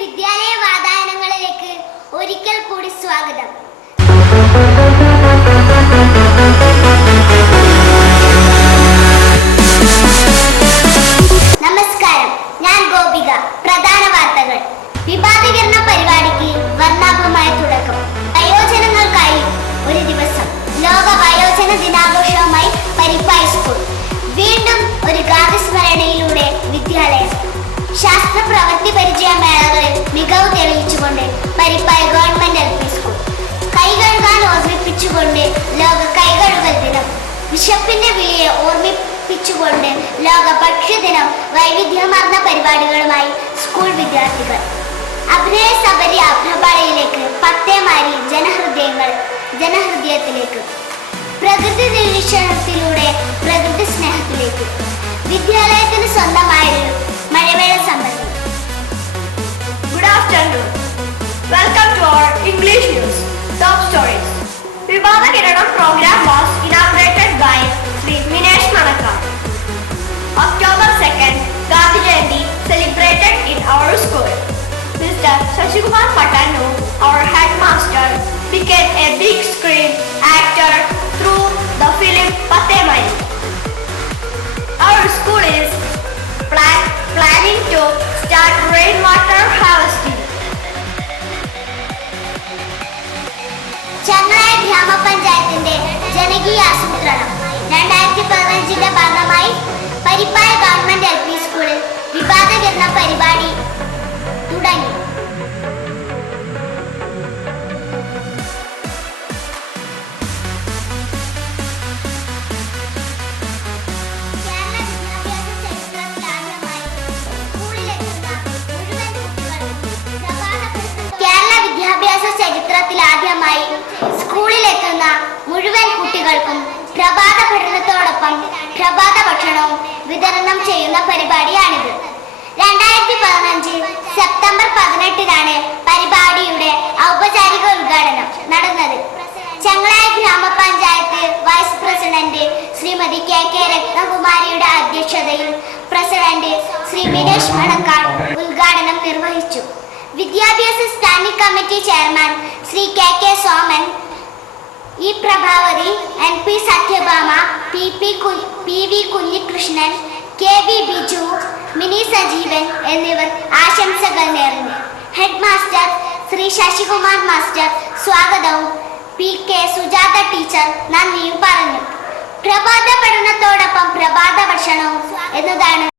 വിദ്യാലയ വാതായനങ്ങളിലേക്ക് ഒരിക്കൽ കൂടി സ്വാഗതം. നമസ്കാരം, ഞാൻ ഗോപിക. പ്രധാന വാർത്തകൾ. വിഭാഗീകരണ പരിപാടിക്ക് വർണ്ണാഭമായ തുടക്കം. വയോജനങ്ങൾക്കായി ഒരു ദിവസം. ലോക വയോജന ദിനാഘോഷവുമായി പരിപ്പായി സ്കൂൾ. വീണ്ടും ഒരു ഗാനസ്മരണയിലൂടെ വിദ്യാലയം. ശാസ്ത്ര പ്രവൃത്തി പരിചയ മേളകളിൽ മികവ് തെളിയിച്ചുകൊണ്ട് പരിപ്പായ ഗവൺമെന്റ് LP സ്കൂൾ. കൈ കഴുകാൻ ഓർമ്മിപ്പിച്ചുകൊണ്ട് ലോക കൈകഴുകൽ ദിനം. വിശപ്പിന്റെ വിളിയെ ഓർമ്മിപ്പിച്ചുകൊണ്ട് ലോക ഭക്ഷ്യദിനം. വൈവിധ്യമാർന്ന പരിപാടികളുമായി സ്കൂൾ വിദ്യാർത്ഥികൾ. അഭിനയ സബരി അഭ്രപാളയിലേക്ക്. പത്തേമാരി ജനഹൃദയത്തിലേക്ക്. പ്രകൃതി നിരീക്ഷണത്തിലൂടെ പ്രകൃതി സ്നേഹത്തിലേക്ക്. വിദ്യാലയത്തിന് സ്വന്തമായൊരു മഴവേള സംബന്ധം. Good afternoon. Welcome to our English news. Top stories. Vibhagakiranam program was inaugurated by Sri Minesh Manaka. October 2nd, Gandhi Jayanti celebrated in our school. Mr. Shashikumar Patanu, our headmaster, became a big screen actor through the film Pattemari. Our school is planning to start rainwater harvesting. ചങ്ങനായ ഗ്രാമപഞ്ചായത്തിന്റെ ജനകീയ ആസൂത്രണം 2015 ഭാഗമായി പരിപ്പായ government LP സ്കൂളിൽ വിഭാഗീകരണ പരിപാടി തുടങ്ങി. ചരിത്രത്തിലാദ്യമായി സ്കൂളിലെത്തുന്ന മുഴുവൻ കുട്ടികൾക്കും പ്രഭാത പഠനത്തോടൊപ്പം പ്രഭാത ഭക്ഷണവും വിതരണം ചെയ്യുന്ന പരിപാടിയാണിത്. 2015 സെപ്റ്റംബർ 18 പരിപാടിയുടെ ഔപചാരിക ഉദ്ഘാടനം നടന്നത്. ചങ്ങനായ ഗ്രാമപഞ്ചായത്ത് വൈസ് പ്രസിഡന്റ് ശ്രീമതി KK രത്നകുമാരിയുടെ അധ്യക്ഷതയിൽ പ്രസിഡന്റ് ശ്രീ മിനേഷ് മണക്കാട് ഉദ്ഘാടനം നിർവഹിച്ചു. വിദ്യാഭ്യാസ standing committee chairman Shri KK Soman, E Prabhavathi, NP Sathyabhama, PV Kunhikrishnan, KB Biju, Mini Sajeevan എന്നിവർ ആശംസകൾ നേർന്നു. Head master Shri Sasikumar master സ്വാഗതവും PK സുജാത ടീച്ചർ നന്ദിയും പറഞ്ഞു. പ്രഭാത പഠനത്തോടൊപ്പം പ്രഭാത ഭക്ഷണവും എന്നതാണ്